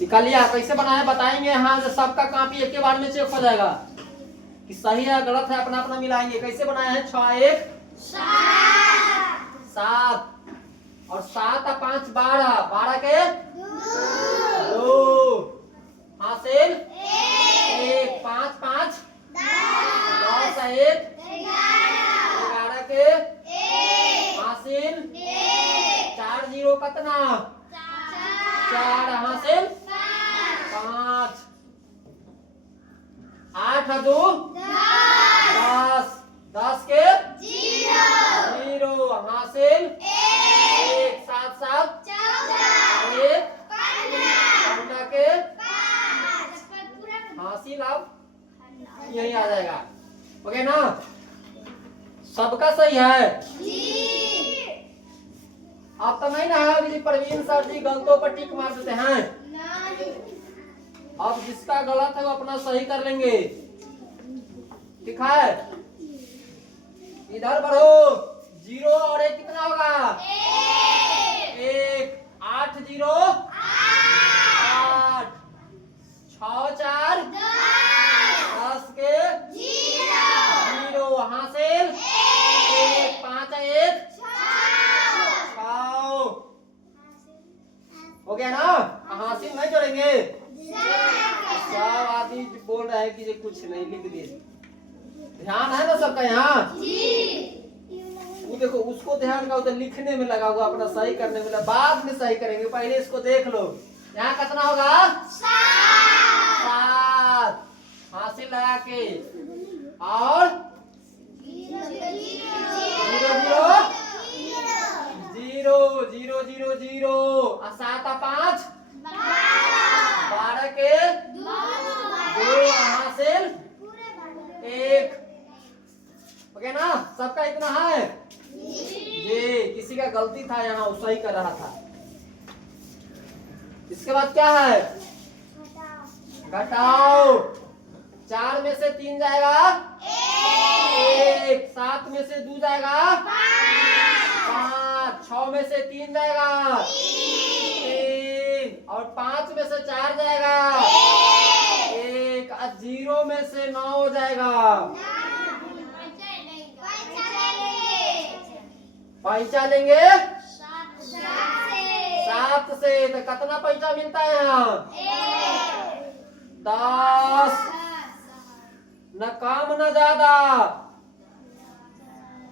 निकालिए कैसे बनाया बताएंगे। हाँ जो सबका कॉपी एक के बार में चेक हो जाएगा कि सही है गलत है, अपना अपना मिलाएंगे। कैसे बनाया है? 6 1 7 और 7 और 5 12, 12 के 2 हासिल 1 5 5 10 1 11 के हासिल 4 0 कितना 4 हासिल 5 8 और 2 10 10 के 0 हासिल 1 7 7 1 15 के हासिल अब यही आ जाएगा। ओके ना, सबका सही है। आप तो नहीं ना है कि प्रवीण सर जी गलतों पर टिक मार देते हैं। अब जिसका गलत है वो अपना सही कर लेंगे। ठीक है, इधर बढ़ो। 0 और 1 कितना होगा? 1 8 0 8 6 4 10 के 0 हासिल 1 5 1 6 हो गया ना। हासिल नहीं जोड़ेंगे। सब आदमी बोल रहे हैं कि ये कुछ नहीं लिख दिए। ध्यान है ना सबका यहाँ? वो देखो उसको ध्यान का उधर लिखने में लगा हुआ, अपना सही करने में लगा। बाद में सही करेंगे, पहले इसको देख लो। यहाँ कितना होगा? 7 हासिल लगा के और 0 0 0 0 और 7 और 5 12 के 2 हासिल 1। ओके ना, सबका इतना है। ये किसी का गलती था यहाँ, वो सही कर रहा था। इसके बाद क्या है? घटाओ। 4 में से 3 जाएगा 1, 7 में से 2 जाएगा 5, 6 में से 3 जाएगा 3 और 5 में से 4 जाएगा 1 और 0 में से 9 हो जाएगा। पैसा लेंगे 7 से, तो कितना पैसा मिलता है यहाँ? 10, न कम न ज्यादा।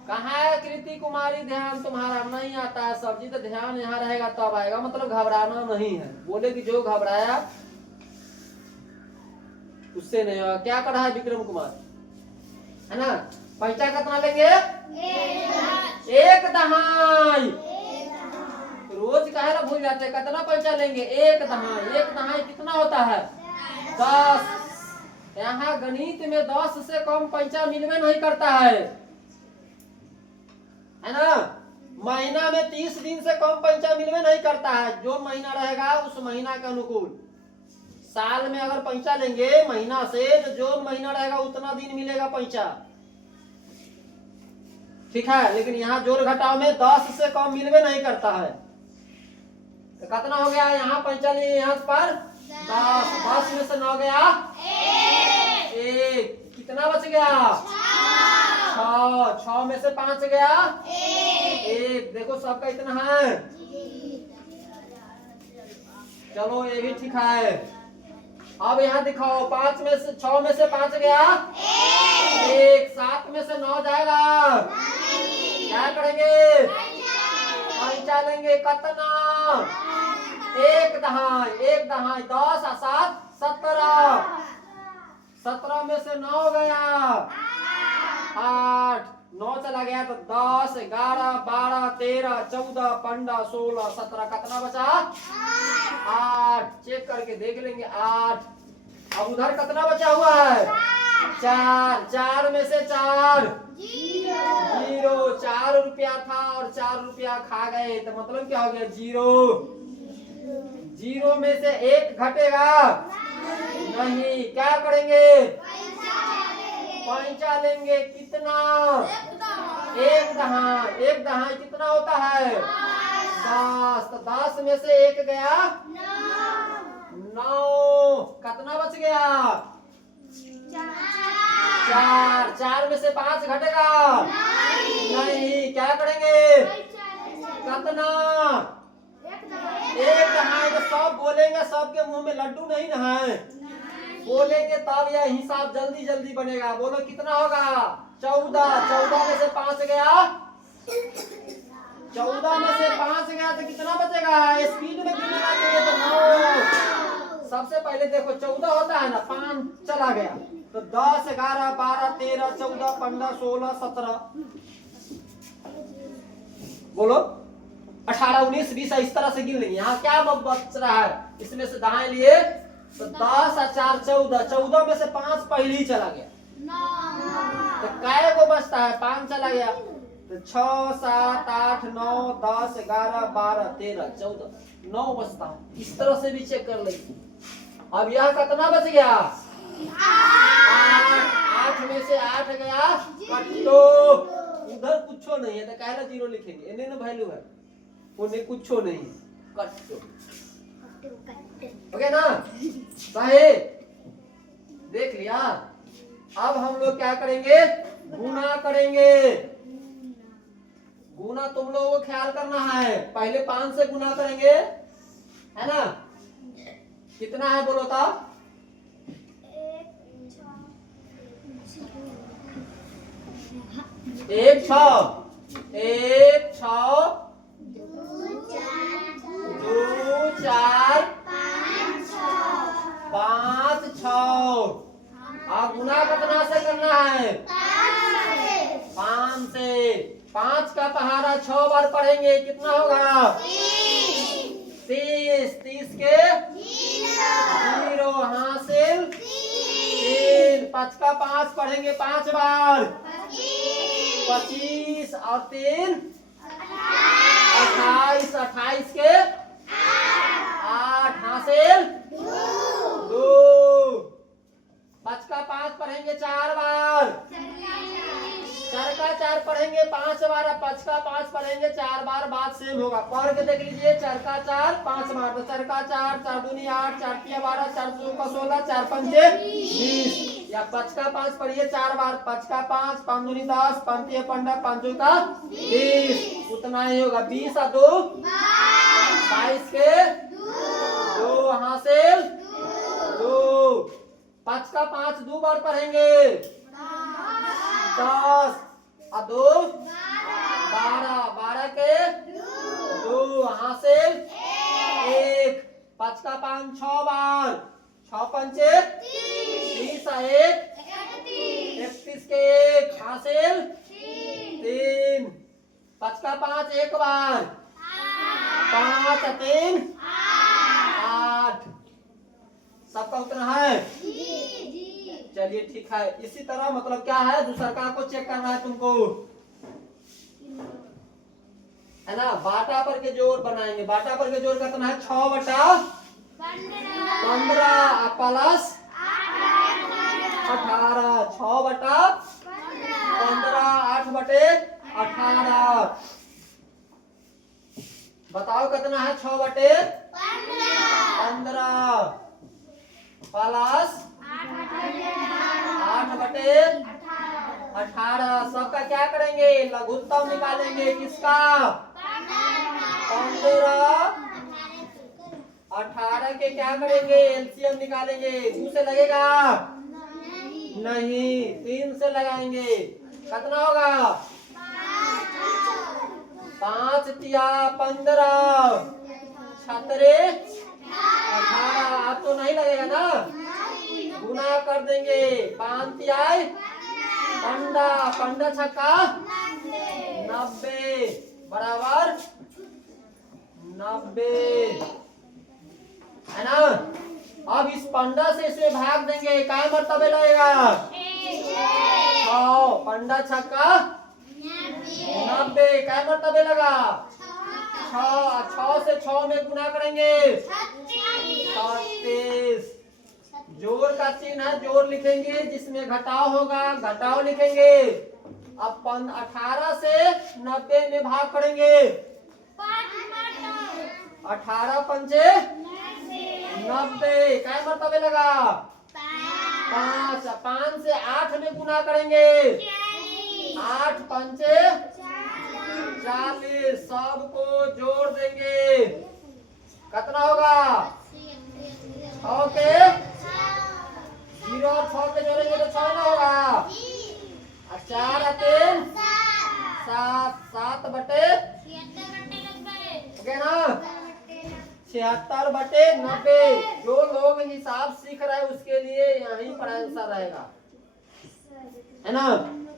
कहाँ है कृति कुमारी? ध्यान तुम्हारा नहीं आता है। सब्जी तो ध्यान यहाँ रहेगा तब आएगा, मतलब घबराना नहीं है। बोले कि जो घबराया उससे नहीं होगा। क्या कर रहा है विक्रम कुमार, है ना? पैसा कितना लेंगे? 1 दहाई। रोज काहे ना भूल जाते, कितना पैसा लेंगे? 1 दहाई। 1 दहाई कितना होता है? 10। यहाँ गणित में 10 से कम पैसा मिलवे नहीं करता है ना? महीना में 30 दिन से कम पैसा मिलवे नहीं करता है। जो महीना रहेगा उस महीना के अनुकूल। साल में अगर पैसा लेंगे महीना से, तो जो महीना रहेगा उतना दिन मिलेगा पैसा। ठीक है, लेकिन यहाँ जोड़ घटाव में 10 से कम मिलवे नहीं करता है। तो कितना हो गया? यहाँ पैसा लिए यहाँ पर 10, 10 में से 9 गया 1, कितना बच गया? 6, 6 में से 5 गया 1। देखो सबका इतना है। चलो ये भी ठीक है। अब यहाँ दिखाओ, 5 में से 6 में से 5 गया 1, 7 में से 9 जाएगा। क्या करेंगे? पैसा लेंगे। कितना? 1 दहाई। 1 दहाई 10 और 7 17। 17 में से 9 गया 8, 9 चला गया तो 10 11 12 13 14 15 16 17। कितना बचा? 8। चेक करके देख लेंगे 8। अब उधर कितना बचा हुआ है? 4। 4 में से 4 0। 4 रुपया था और 4 रुपया खा गए, तो मतलब क्या हो गया? 0। 0 में से 1 घटेगा नहीं। क्या करेंगे? पैसा लेंगे। कितना? 1 दहाई। 1 दहाई कितना होता है? 10। तो 10 में से 1 गया 9 कितना बच गया? 4 4 में से 5 घटेगा नहीं। क्या करेंगे? कितना? एक नहाए तो सब बोलेंगे, सबके मुंह में लड्डू नहीं नहाए बोलेंगे तब यह हिसाब जल्दी जल्दी बनेगा। बोलो कितना होगा? 14 14 में से 5 गया, 14 में से 5 गया तो कितना बचेगा? स्पीड में गिनना चाहिए तो 9। सबसे पहले देखो 14 होता है ना, 5 चला गया तो 10 11 12 13 14 15 16 17 बोलो 18 19 20 इस तरह से गिन लेंगे। यहाँ क्या बच रहा है? इसमें से दाएं लिए तो 10 और 4 14, 14 में से 5 पहले ही चला गया तो कै को बचता है? 5 चला गया तो 6 7 8 9 10 11 12 13 14 9 बचता है। इस तरह से भी चेक कर लेंगे। अब यह कितना बच गया? 8 में से 8 गया कट्टो। उधर कुछ नहीं है तो कहना 0 लिखेंगे, इन्हें ना वैल्यू है, उन्हें कुछ नहीं कट्टो। ओके ना? सही देख लिया। अब हम लोग क्या करेंगे? गुना करेंगे। गुना तुम लोगों को ख्याल करना है, पहले 5 से गुना करेंगे है ना? कितना है बोलो तो? 1 6 1 6 2 4 5 6। अब गुना कितना से करना है? 5 से। 5 का पहाड़ा 6 बार पढ़ेंगे कितना होगा? 30 30 के 0 हासिल 3। 5 का 5 पढ़ेंगे 5 बार 25 और 3 28 28 के 8 हासिल 2। 5 का 5 पढ़ेंगे 4 बार, 4 का 4 पढ़ेंगे 5 बार। 5 का 5 पढ़ेंगे 4 बार, बात सेम होगा। पढ़ के देख लीजिए 4 का 4 5 बार तो 4 का 4 4 दूनी 8 4 तिया 12 4 चौका 16 4 पंचे 20। या 5 का 5 पढ़िए 4 बार, 5 का 5 5 दूनी 10 5 तिया 15 5 चौका 20 उतना ही होगा। 20 और 2 22 के 2 हासिल 2। 5 का 5 2 बार पढ़ेंगे 10 और 2 12 12 के 2 हासिल 1। 5 का 5 6 बार 6 पंचे 30 और 1 31 के 1 हासिल 3। 5 का 5 1 बार 5 और 3 8। सबका उतना है? चलिए ठीक है। इसी तरह मतलब क्या है, दूसरा का को चेक करना है तुमको है ना? बाटा पर के जोड़ बनाएंगे। बाटा पर के जोड़ कितना है? 6 बटा 15 प्लस 18 6 बटा 15 8 बटे 18। बताओ कितना है? 6 बटे 15 प्लस 8 बटे 18। सबका क्या करेंगे? लघुत्तम निकालेंगे। किसका? 15 18 के क्या करेंगे? एलसीएम निकालेंगे। 2 से लगेगा नहीं, 3 से लगाएंगे। कितना होगा? 5 तिया 15 छतरे 18। आप तो नहीं लगेगा ना? गुना कर देंगे। 5 तिया 15 15 छक्का 90 बराबर 90 है ना? अब इस 15 से इसमें भाग देंगे। काय मर्तबे लगेगा? 6 15 छक्का 90 काय मर्तबे लगा? 6 से 6 में गुना करेंगे 36। जोड़ का चिन्ह है, जोड़ लिखेंगे। जिसमें घटाव होगा घटाव लिखेंगे। अब 18 से 90 में भाग करेंगे। 18 पंचे 90। कै मरतबे लगा? 5। 5 से 8 में गुना करेंगे। 8 पंचे 40। सबको जोड़ देंगे, कितना होगा? 6 के 0 और 6 के जोड़ेंगे तो 6 ना होगा। 4 और 3 7। 7 बटे हो गया ना, 76 बटे 90। जो लोग हिसाब सीख रहे हैं उसके लिए यहीं पर आंसर रहेगा, है ना।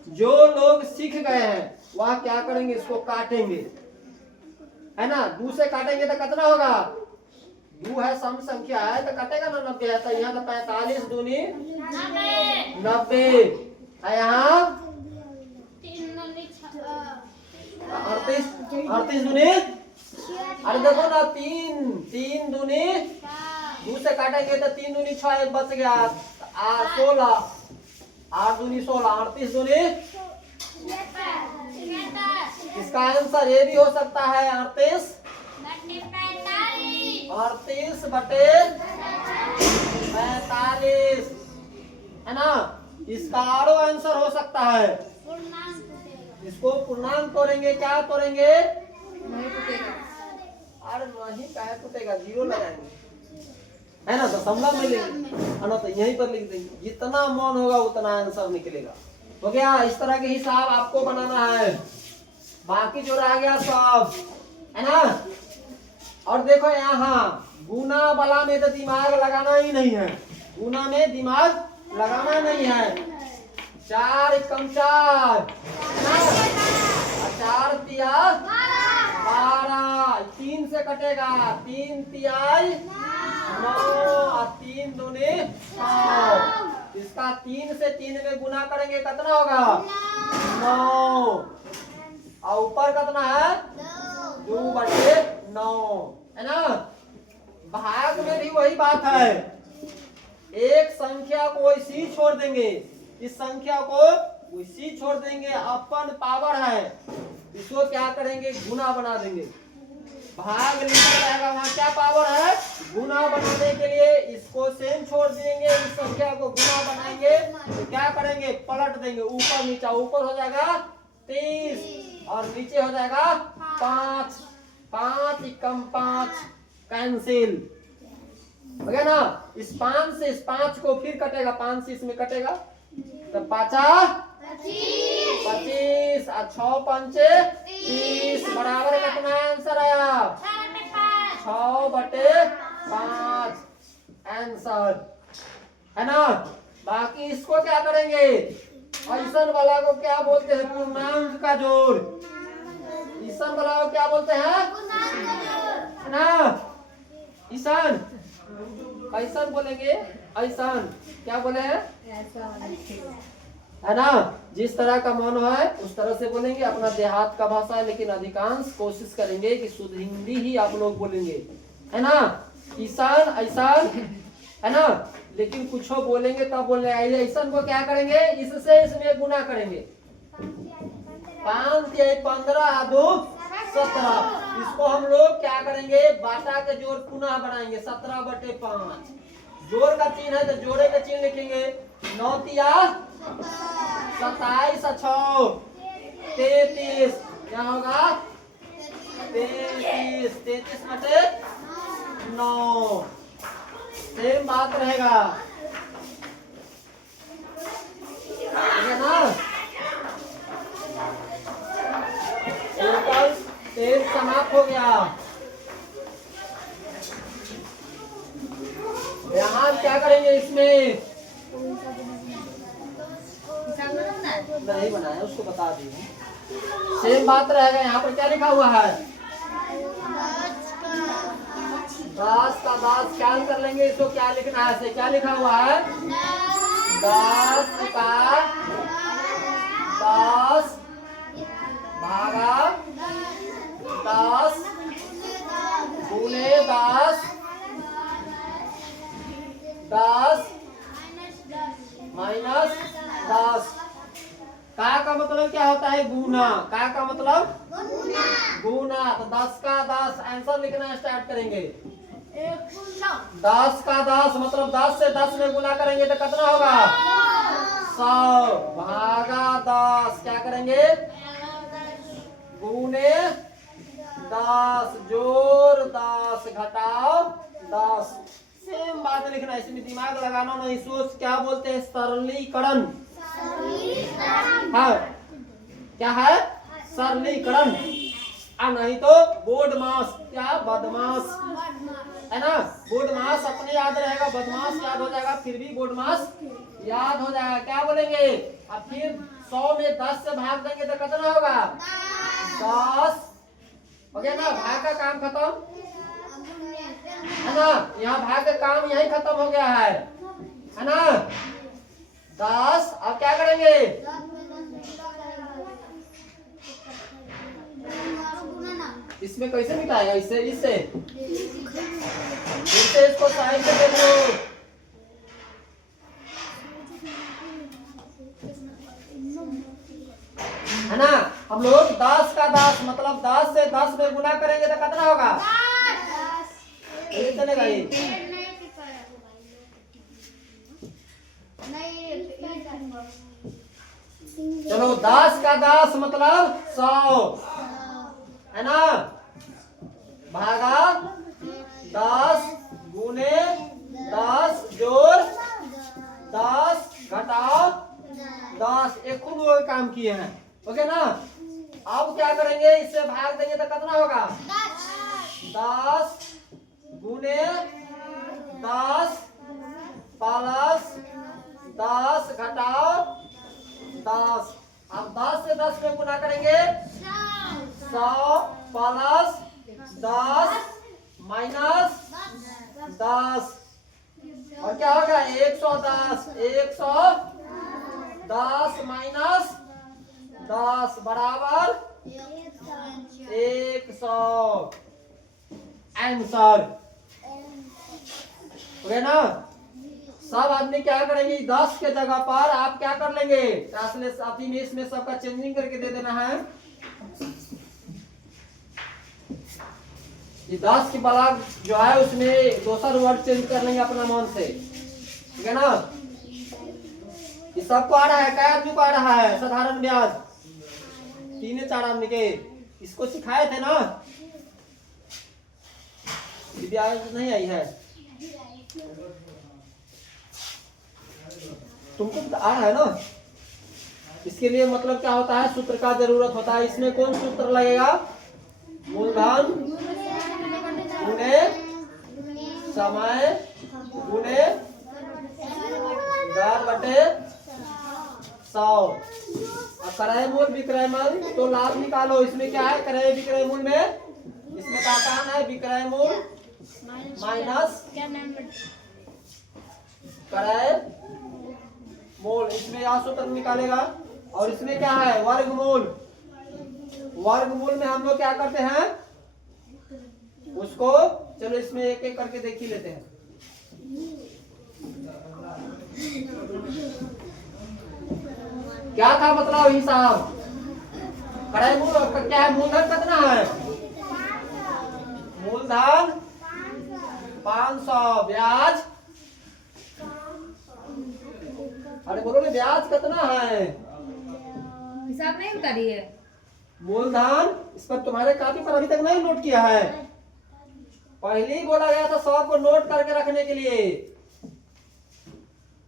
जो लोग सीख गए हैं वह क्या करेंगे, इसको काटेंगे, है ना। 2 से काटेंगे तो कितना होगा? 2 है सम संख्या है तो कटेगा ना 90 है। तो यहाँ तो 45 दूनी 90 है। यहाँ 38 दूनी, अरे देखो ना 3 दूनी 2 से काटेंगे तो 3 दूनी 6, एक बच गया 16। 8 दूनी 16, 38 दूनी। इसका आंसर ये भी हो सकता है 38 बटे 45, है ना। इसका और आंसर हो सकता है, इसको पूर्णांक तोड़ेंगे। क्या तोड़ेंगे? अरे नहीं, क्या टूटेगा? 0 लगाएंगे, है ना। दशमलव में लेंगे, है ना, तो यहीं पर लिख देंगे। जितना मन होगा उतना आंसर निकलेगा। हो गया। इस तरह के हिसाब आपको बनाना है, बाकी जो रह गया सब, है ना। और देखो यहाँ गुना वाला में तो दिमाग लगाना ही नहीं है, गुना में दिमाग लगाना नहीं है। 4 एकम 4, 4 तिया 12। 3 से कटेगा, 3 तियाई 9 और 3 दूनी 6। इसका 3 से 3 में गुना करेंगे, कितना होगा? 9। और ऊपर कितना है? 2 बटे 9, है ना। भाग में भी वही बात है, एक संख्या को इसी छोड़ देंगे, इस संख्या को इसी छोड़ देंगे। अपन पावर है, इसको क्या करेंगे? गुना बना देंगे। भाग लिखा जाएगा, वहाँ क्या पावर है? गुना बनाने के लिए इसको सेम छोड़ देंगे, इस संख्या को गुना बनाएंगे तो क्या करेंगे? पलट देंगे, ऊपर नीचा। ऊपर हो जाएगा 30 और नीचे हो जाएगा 5। 5 एकम 5 कैंसिल हो गया ना। इस 5 से इस 5 को फिर कटेगा, 5 से इसमें कटेगा तो 5 25 और 6 पंचे 30 बराबर कितना आंसर आया? 6 बटे 5 आंसर, है ना। बाकी इसको क्या करेंगे? ऐसन वाला को क्या बोलते हैं? पूर्णांक का जोड़। ईसन वाला को क्या बोलते हैं? है ना। ईसन कैसन बोलेंगे? ऐसन क्या बोले हैं? है ना। जिस तरह का मन है उस तरह से बोलेंगे, अपना देहात का भाषा है, लेकिन अधिकांश कोशिश करेंगे कि शुद्ध हिंदी ही आप लोग बोलेंगे, है ना। ईसान ऐसान, है ना। लेकिन कुछ बोलेंगे तब बोलने आइए। ईसान को क्या करेंगे? इससे इसमें गुना करेंगे। 5 या 15 2 17। इसको हम लोग क्या करेंगे? बाटा के जोड़ पुनः बनाएंगे। 17 बटे 5 जोड़ का चिन्ह है तो जोड़े का चिन्ह लिखेंगे। 9 तिया 27 6 33, क्या होगा? 33 बटे 9। सेम बात रहेगा, ठीक है ना। तेज समाप्त हो गया। यहाँ क्या करेंगे? इसमें नहीं बनाया, उसको बता दीजिए। सेम बात रहेगा। यहाँ पर क्या लिखा हुआ है? 10 का 10 क्या कर लेंगे? इसको क्या लिखना है? ऐसे क्या लिखा हुआ है? 10 का 10 भागा 10 गुने 10 10 माइनस 10। का मतलब क्या होता है? गुना। का मतलब गुना। तो 10 का 10 आंसर लिखना स्टार्ट करेंगे। 10 का 10 मतलब 10 से 10 में गुना करेंगे तो कितना होगा 100 भागा 10 क्या करेंगे गुने 10 जोड़ 10 घटाओ 10 सेम बात लिखना है इसमें दिमाग लगाना नहीं सोच क्या बोलते हैं सरलीकरण हाँ क्या है सरलीकरण नहीं तो बोडमास क्या बदमाश है ना बोडमास अपने याद रहेगा बदमाश याद हो जाएगा फिर भी बोडमास याद हो जाएगा क्या बोलेंगे अब फिर 100 में 10 से भाग देंगे तो कितना होगा 10 हो गया ना भाग का काम खत्म है ना यहाँ भाग का काम यही खत्म हो गया है ना 10 अब क्या करेंगे इसमें कैसे मिटाएगा इससे इससे इसको साइड से दे दो है ना हम लोग 10 का 10 मतलब 10 से 10 में गुना करेंगे तो कितना होगा ये चलेगा ये चलो 10 का 10 मतलब 100 है ना भागा 10 गुने 10 जोड़ 10 घटाओ 10 एक खूब वो काम किए हैं ओके ना अब क्या करेंगे इससे भाग देंगे तो कितना होगा 10 गुने 10 प्लस 10 घटाओ 10 अब 10 से 10 में गुना करेंगे 100 प्लस 10 माइनस 10 और क्या होगा 110 110 माइनस 10 बराबर 100 आंसर हो गया ना सब आदमी क्या करेंगे 10 के जगह पर आप क्या कर लेंगे ट्रांसलेशन में इसमें सबका चेंजिंग करके दे देना है ये 10 की बला जो है उसमें दूसरा वर्ड चेंज कर लेंगे अपना मन से ठीक है ना ये सबको आ रहा है क्या आदमी को आ रहा है साधारण ब्याज 3-4 आदमी के इसको सिखाए थे ना ब्याज नहीं आई है तुमको तो आ रहा है ना इसके लिए मतलब क्या होता है सूत्र का जरूरत होता है इसमें कौन सूत्र लगेगा मूलधन गुणे समय गुणे दर बटे 100 अब क्रय मूल विक्रय मूल तो लाभ निकालो इसमें क्या है क्रय विक्रय मूल में इसमें का काम है विक्रय मूल माइनस क्रय मूल इसमें यह सूत्र निकालेगा और इसमें क्या है वर्गमूल वर्गमूल में हम लोग क्या करते हैं उसको चलो इसमें एक एक करके देख ही लेते हैं क्या था मतलब हिसाब क्रय मूल क्या है मूलधन कितना है मूलधन 500 ब्याज अरे बोलो ना ब्याज कितना है हिसाब नहीं करिए मूलधन इस पर तुम्हारे कॉपी पर अभी तक नहीं नोट किया है पहले ही बोला गया था 100 को नोट करके रखने के लिए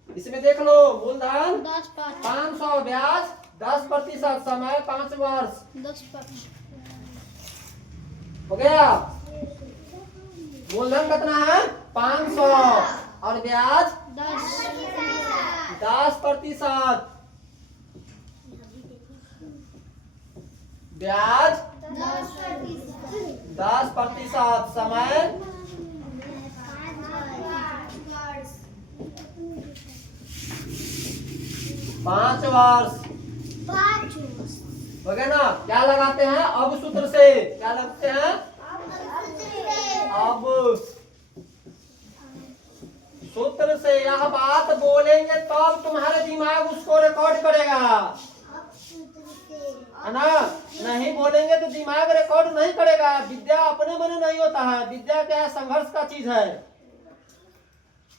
इसमें देख लो मूलधन 500 ब्याज 10% समय 5 वर्ष हो गया मूलधन कितना है 500 और ब्याज 10% ब्याज 10% समय 5 वर्ष हो गया ना क्या लगाते हैं अब सूत्र से क्या लगते हैं अब सूत्र से यह बात बोलेंगे तब तुम्हारे दिमाग उसको रिकॉर्ड करेगा है ना। नहीं बोलेंगे तो दिमाग रिकॉर्ड नहीं करेगा। विद्या अपने मने नहीं होता है, विद्या क्या है, संघर्ष का चीज है,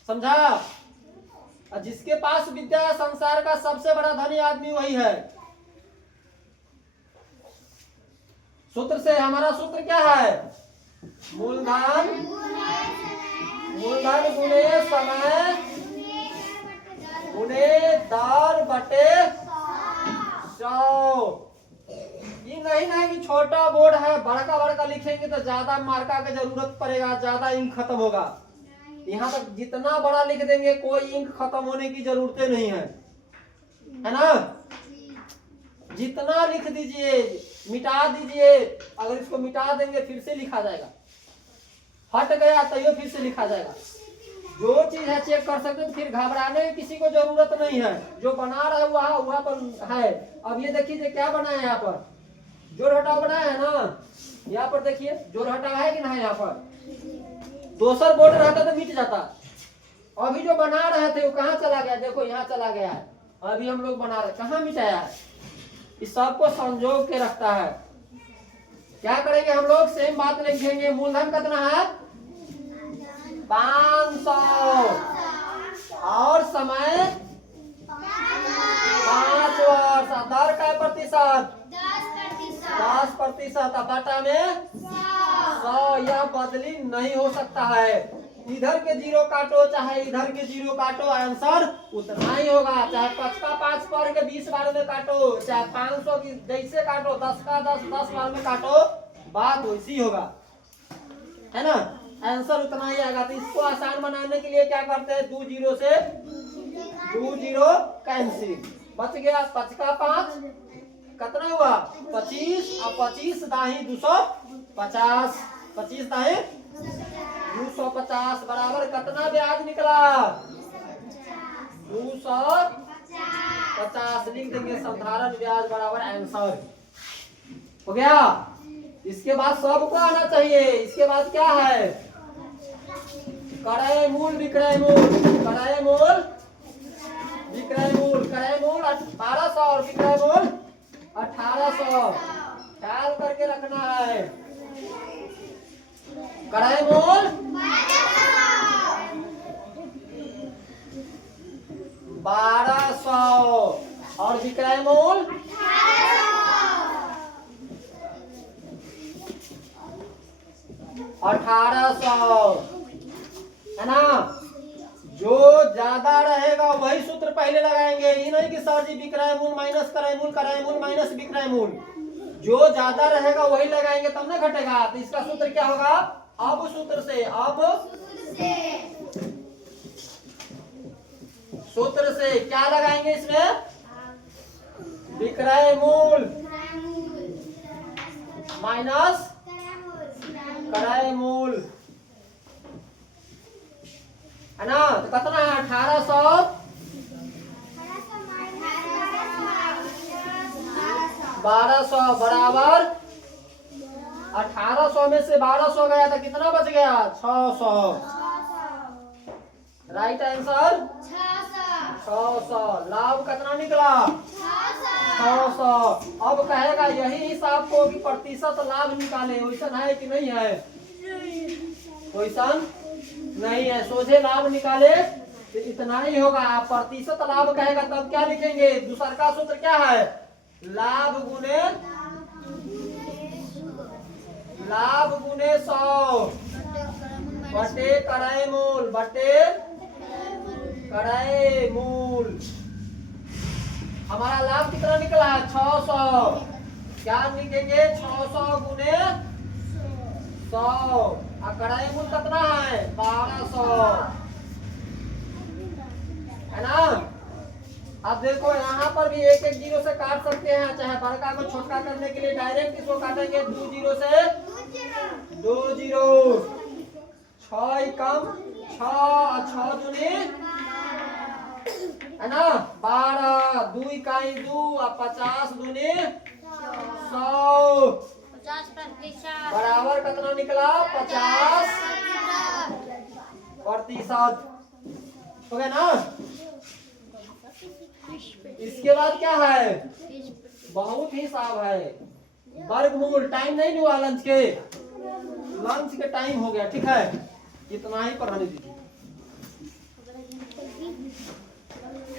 समझा। और जिसके पास विद्या है, संसार का सबसे बड़ा धनी आदमी वही है। सूत्र से हमारा सूत्र क्या है, मूलधन गुणे समय गुणे दर बटे 100। ये नहीं ना कि छोटा बोर्ड है, बड़का बड़का लिखेंगे तो ज्यादा मार्का की जरूरत पड़ेगा, ज्यादा इंक खत्म होगा। यहाँ तक जितना बड़ा लिख देंगे कोई इंक खत्म होने की जरूरत नहीं है ना। जितना लिख दीजिए, मिटा दीजिए, अगर इसको मिटा देंगे फिर से लिखा जाएगा, हट गया तो फिर से लिखा जाएगा। जो चीज है चेक कर सकते तो फिर घबराने की किसी को जरूरत नहीं है। जो बना रहा है वहाँ पर है। अब ये देखिए क्या बना है, यहाँ पर जोड़ घटाव बनाया है ना, यहाँ पर देखिए जोड़ घटाव है कि नहीं। यहाँ पर दूसर बोर्ड रहता तो मिट जाता। अभी जो बना रहे थे वो कहाँ चला गया, देखो यहाँ चला गया है। अभी हम लोग बना रहे, कहाँ मिटाया है, इस सबको संजोग के रखता है। क्या करेंगे हम लोग, सेम बात लिखेंगे। मूलधन कितना है 500 और समय 5 वर्ष। दर का प्रतिशत 10%। बटा में 100। यह बदली नहीं हो सकता है। इधर के जीरो काटो चाहे इधर के जीरो काटो, आंसर उतना ही होगा। चाहे 5 का 5 पर के 20 बार में काटो, चाहे 500 की जैसे काटो, 10 का 10 बार में काटो, बात वैसी होगा, है ना। आंसर उतना ही आएगा। तो इसको आसान बनाने के लिए क्या करते हैं, 2 जीरो से 2 जीरो कैंसिल, बच गया 5 का 5 कितना हुआ 25 और 25 दाही 250। 25 दाही 250 बराबर कितना ब्याज निकला 250। लिख देंगे साधारण ब्याज बराबर आंसर हो गया। इसके बाद सबको आना चाहिए। इसके बाद क्या है, क्रय मूल विक्रय मूल। क्रय मूल विक्रय मूल, क्रय मूल 1200 और विक्रय मूल 1800। ख्याल करके रखना है। क्रय मूल 1200 और विक्रय मूल 1800, है ना। जो ज्यादा रहेगा वही सूत्र पहले लगाएंगे। ये नहीं कि सर जी विक्रय मूल माइनस क्रय मूल, क्रय मूल माइनस विक्रय मूल। जो ज्यादा रहेगा वही लगाएंगे, तब ना घटेगा। तो इसका सूत्र क्या होगा, अब सूत्र से, अब सूत्र से क्या लगाएंगे इसमें, विक्रय मूल माइनस क्रय मूल, है ना। तो कितना है 1800 1200 बराबर 1800 में से 1200 गया था, कितना बच गया 600। Right answer 600। लाभ कितना निकला 600। अब कहेगा यही हिसाब को कि प्रतिशत लाभ निकाले, वैसा है कि नहीं है, वैसा नहीं है। सोझे लाभ निकाले तो इतना ही होगा। आप प्रतिशत लाभ कहेगा तब क्या लिखेंगे, दूसरा का सूत्र क्या है, लाभ गुने 100 बटे क्रय मूल बटे क्रय मूल। हमारा लाभ कितना निकला है 600। क्या लिखेंगे 600 गुने 100 और क्रय मूल कितना है 1200, है ना। अब देखो यहाँ पर भी एक एक जीरो से काट सकते हैं, चाहे बड़का को छोटा करने के लिए डायरेक्ट इसको काटेंगे 2 जीरो से 2 जीरो, 6 कम 6 दूनी, है ना 12, 2 इकाई 2 और 50 दूनी 100 बराबर कितना निकला 50%। हो गया ना। इसके बाद क्या है बहुत ही साफ है। वर्गमूल टाइम नहीं हुआ लंच के टाइम हो गया, ठीक है, इतना ही पढ़ाने दीजिए।